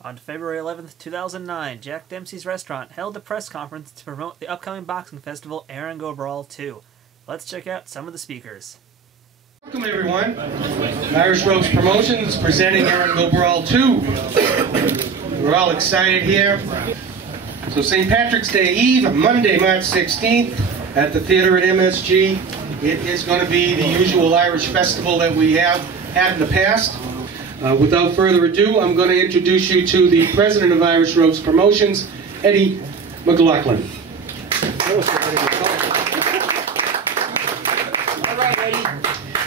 On February 11th, 2009, Jack Demsey's restaurant held a press conference to promote the upcoming boxing festival Erin Go Brawl 2. Let's check out some of the speakers. Welcome everyone. Irish Ropes Promotions presenting Erin Go Brawl 2. We're all excited here. So St. Patrick's Day Eve, Monday, March 16th at the theater at MSG. It is going to be the usual Irish festival that we have had in the past. Without further ado, I'm going to introduce you to the president of Irish Ropes Promotions, Eddie McLaughlin.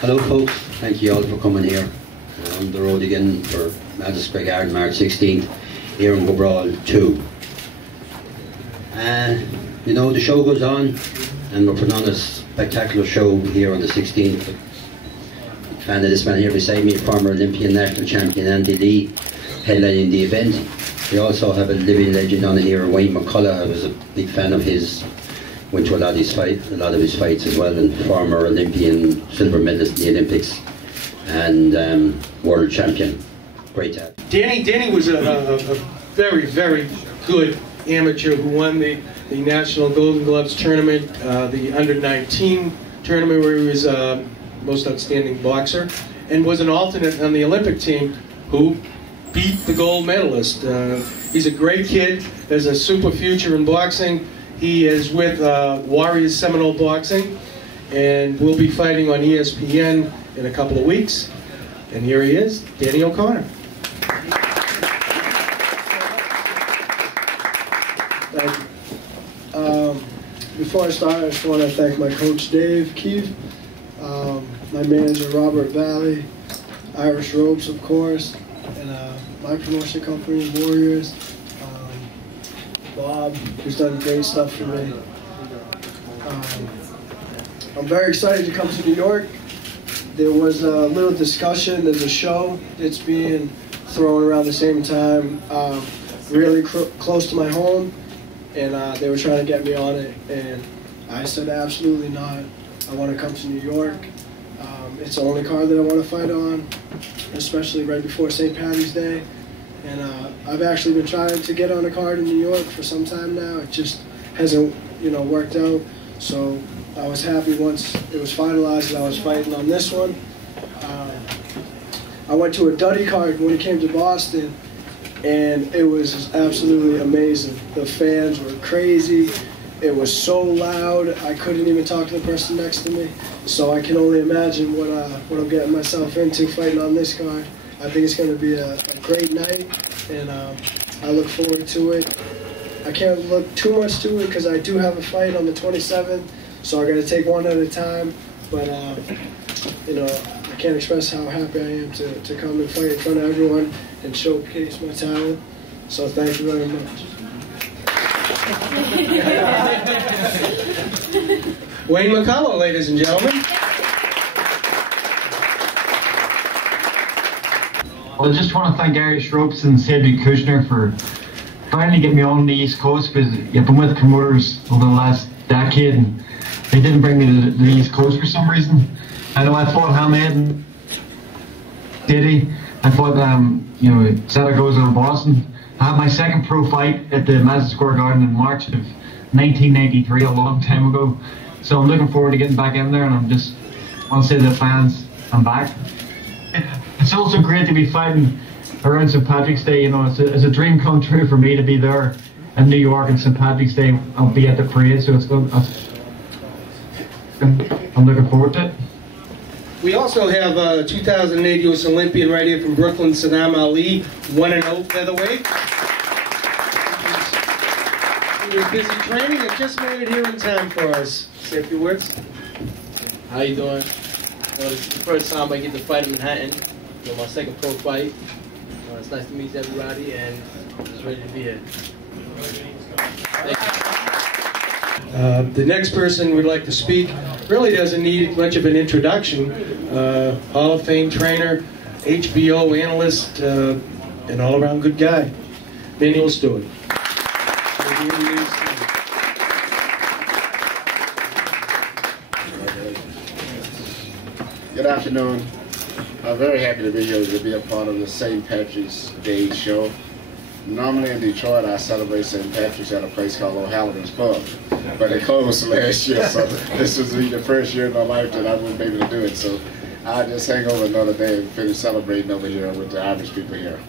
Hello folks, thank you all for coming here. We're on the road again for Madison Square Garden, March 16th, Erin Go Brawl 2. You know, the show goes on, and we're putting on a spectacular show here on the 16th. Fan of this man here beside me, former Olympian national champion Andy Lee, headlining the event. We also have a living legend on here, Wayne McCullough. I was a big fan of his, went to a lot of his fights as well, and former Olympian, silver medalist in the Olympics, and world champion. Great to have. Danny was a very, very good amateur who won the National Golden Gloves tournament, the under-19 tournament where he was most outstanding boxer, and was an alternate on the Olympic team who beat the gold medalist. He's a great kid, has a super future in boxing. He is with Warriors Seminole Boxing, and will be fighting on ESPN in a couple of weeks. And here he is, Danny O'Connor. Thank you. Before I start, I just want to thank my coach Dave Keefe, my manager Robert Valley, Irish Ropes of course, and my promotion company Warriors, Bob, who's done great stuff for me. I'm very excited to come to New York. There was a little discussion, there's a show that's being thrown around the same time, really close to my home, and they were trying to get me on it, and I said absolutely not. I want to come to New York. It's the only card that I want to fight on, especially right before St. Patty's Day. And I've actually been trying to get on a card in New York for some time now. It just hasn't, worked out. So I was happy once it was finalized that I was fighting on this one. I went to a Duddy card when it came to Boston, and it was absolutely amazing. The fans were crazy. It was so loud, I couldn't even talk to the person next to me. So I can only imagine what I'm getting myself into fighting on this card. I think it's going to be a great night, and I look forward to it. I can't look too much to it because I do have a fight on the 27th, so I got to take one at a time. But I can't express how happy I am to come and fight in front of everyone and showcase my talent. So thank you very much. Wayne McCullough, ladies and gentlemen. Well, I just want to thank Irish Ropes and Cedric Kushner for finally getting me on the East Coast, because I've been with promoters over the last decade and they didn't bring me to the East Coast for some reason. I know I fought Hamhead and City. I fought Zaragoza in Boston. I had my second pro fight at the Madison Square Garden in March of 1993, a long time ago. So I'm looking forward to getting back in there, and I just want to say to the fans, I'm back. It's also great to be fighting around St. Patrick's Day. It's a dream come true for me to be there in New York on St. Patrick's Day. I'll be at the parade, so I'm looking forward to it. We also have 2008 U.S. Olympian right here from Brooklyn, Sadam Ali, 1-0 featherweight. He was busy training and just made it here in time for us. Say a few words. How you doing? Well, this is the first time I get to fight in Manhattan. My second pro fight. It's nice to meet everybody, and I'm just ready to be here. Thank you. The next person we'd like to speak really doesn't need much of an introduction. Hall of Fame trainer, HBO analyst, an all-around good guy, Emmanuel Steward. Good afternoon. I'm very happy to be here to be a part of the St. Patrick's Day show. Normally in Detroit, I celebrate St. Patrick's at a place called O'Halloran's Pub, but they closed last year, so this was the first year in my life that I wouldn't be able to do it. So I just hang over another day and finish celebrating over here with the Irish people here.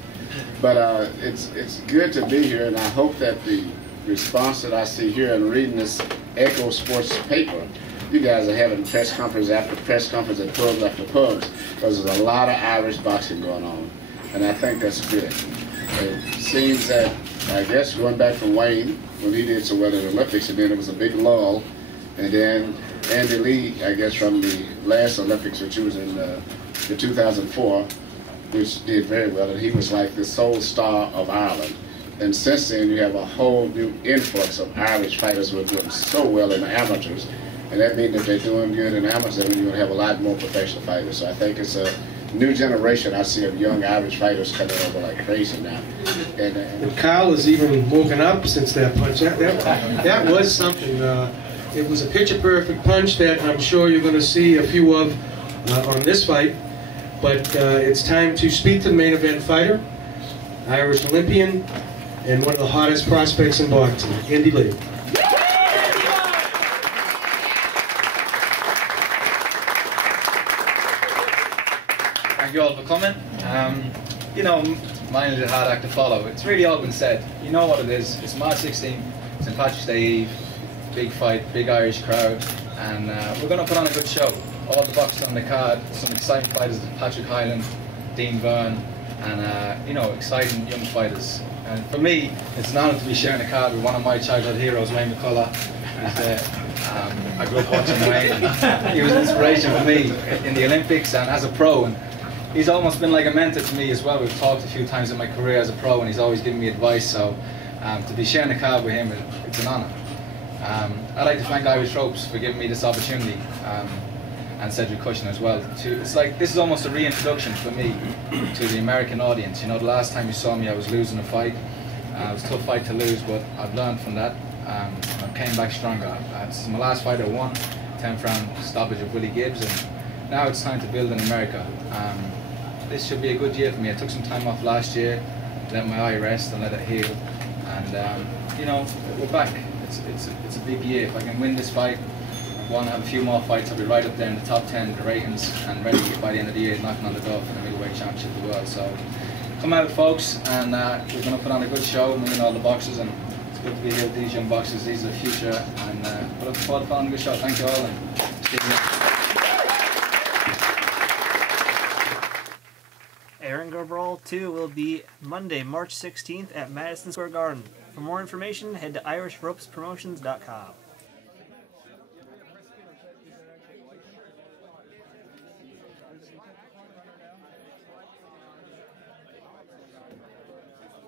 But it's good to be here, and I hope that the response that I see here and reading this Echo Sports paper, you guys are having press conference after press conference and pubs after pubs, because there's a lot of Irish boxing going on, and I think that's good. It seems that, I guess, going back from Wayne, when he did so well in the Olympics, and then it was a big lull, and then Andy Lee, I guess, from the last Olympics, which was in the 2004, which did very well, and he was like the sole star of Ireland. And since then, you have a whole new influx of Irish fighters who are doing so well in the amateurs, and that means if they're doing good in amateurs, that means you're going to have a lot more professional fighters. So I think it's a new generation I see of young Irish fighters coming over like crazy now. And Kyle has even woken up since that punch. That was something. It was a picture-perfect punch that I'm sure you're going to see a few of on this fight. But it's time to speak to the main event fighter, Irish Olympian, and one of the hottest prospects in boxing, Andy Lee. Thank you all for coming. You know, mine is a hard act to follow. It's really all been said. You know what it is. It's March 16th, St. Patrick's Day Eve, big fight, big Irish crowd, and we're going to put on a good show. All the boxers on the card, some exciting fighters, Patrick Hyland, Dean Byrne, and you know, exciting young fighters. And for me, it's an honour to be sharing a card with one of my childhood heroes, Wayne McCullough. I grew up watching Wayne, and he was an inspiration for me in the Olympics and as a pro. And he's almost been like a mentor to me as well. We've talked a few times in my career as a pro, and he's always given me advice. So to be sharing a card with him, it's an honour. I'd like to thank Irish Ropes for giving me this opportunity, and Cedric Cushion as well. It's like this is almost a reintroduction for me to the American audience. You know, the last time you saw me, I was losing a fight. It was a tough fight to lose, but I've learned from that. I came back stronger. This is my last fight I won, 10th round stoppage of Willie Gibbs, and now it's time to build in America. This should be a good year for me. I took some time off last year, let my eye rest and let it heal, and you know, we're back. It's a big year. If I can win this fight, I want to have a few more fights. I'll be right up there in the top 10 the ratings, and ready by the end of the year, knocking on the door for the middleweight championship of the world. So come out, folks, and we're going to put on a good show, me and all the boxers, and it's good to be here with these young boxers. These are the future, and we're looking forward to putting on a good show. Thank you all, and see you next. Erin Go Brawl 2 will be Monday, March 16th at Madison Square Garden. For more information, head to irishropespromotions.com.